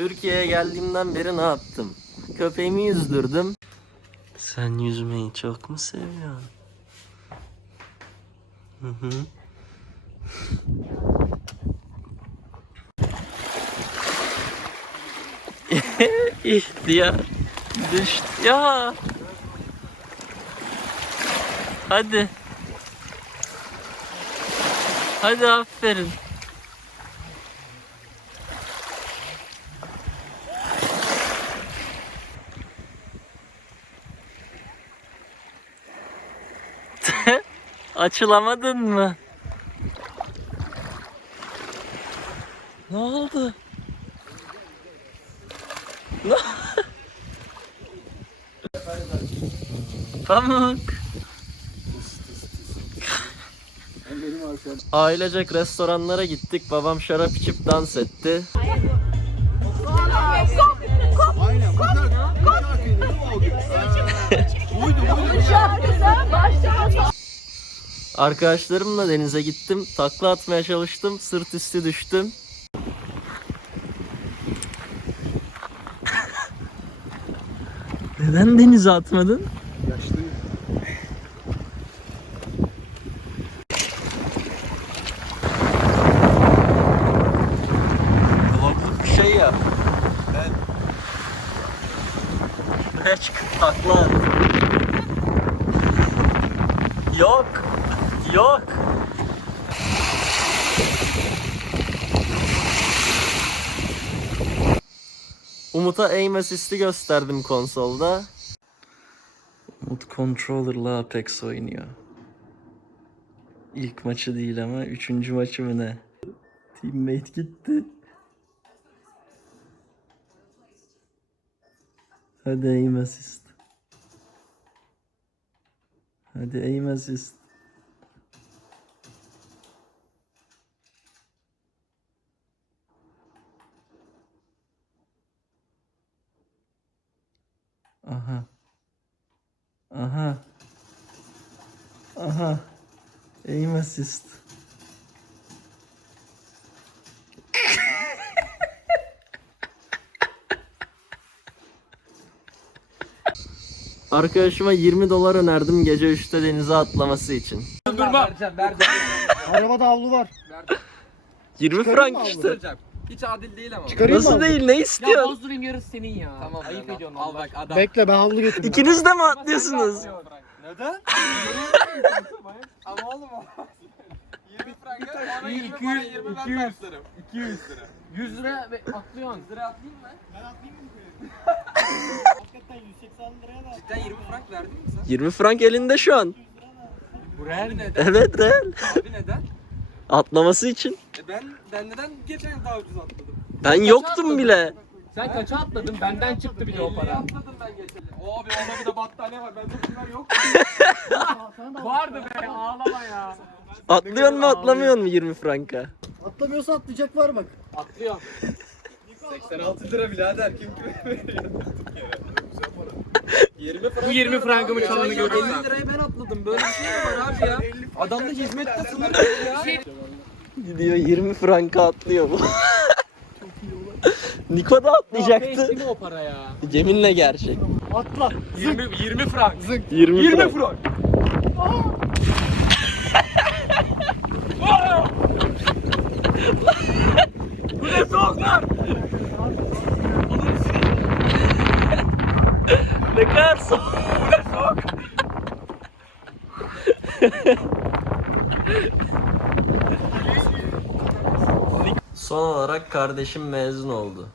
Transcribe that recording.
Türkiye'ye geldiğimden beri ne yaptım? Köpeğimi yüzdürdüm. Sen yüzmeyi çok mu seviyorsun? Hı hı. İhtiyar düştü ya. Hadi. Hadi aferin. Açılamadın mı? Ne oldu? Ne? Pamuk. Ailecek restoranlara gittik. Babam şarap içip dans etti. Aynen. Bu şarkı, bu şarkıydı. Bu oldu. Ha. Buydu, buydu. Şarkısı başta Arkadaşlarımla denize gittim. Takla atmaya çalıştım. Sırt üstü düştüm. Neden denize atmadın? Yaşlıyım. Vloglık bir şey yap. Ben Şuraya çıkıp takla at. Yok. Yok. Umut'a aim assist'i gösterdim konsolda. Umut controller'la Apex oynuyor. İlk maçı değil ama üçüncü maçı mı ne? Teammate gitti. Hadi aim assist. Hadi aim assist. Aha. Aha. Aha. Aim assist. Arkadaşıma 20 dolar önerdim gece 3'te denize atlaması için. arabada havlu var. 20 Çıkarayım frank işte. Hiç adil değil ama. Çıkarayım mı Nasıl havlu? değil ne Ya istiyorsun? bozdurayım yarısı senin ya. Tamam Ayıp lan, ediyorsun Al bak adam. Bekle ben havlu getireyim. İkiniz de mi atlıyorsunuz? Neden? ama oğlum o. 20 franka bana 20 İki- bana 20 ben 200. başlarım. 200 lira. 100 lira ve atlıyorsun. Lira atlayayım mı? Ben atlayayım mı koyayım? Hakikaten 180 liraya da Cidden 20 frank verdin mi sen? 20 frank elinde şu an. Abi neden? Evet real. Abi neden? Atlaması için. E ben ben neden geçen daha ucuz atladım? Ben yoktum bile. Sen kaça atladın? Benden çıktı bir de o 50'ye para. atladım ben geçen abi onda bir de battaniye var. Bende bunlar yok. Vardı be ağlama ya. Atlıyor mu atlamıyor mu 20 franka? Atlamıyorsa atlayacak var bak. Atlıyor. 86 lira birader kim kime veriyor? 20 frank. Bu 20 frankımı çalanı görüyorum. 50 liraya ben atladım. Böyle bir şey mi var abi ya? Adamda hizmette sınır yok ya. Gidiyor 20 franka atlıyor bu. Niko da atlayacaktı. Değil mi o para ya? Yeminle gerçek. Atla. 20 20 frank. 20, 20 frank. frank. Bu ne soğuklar? Ne kadar soğuk. Son olarak kardeşim mezun oldu.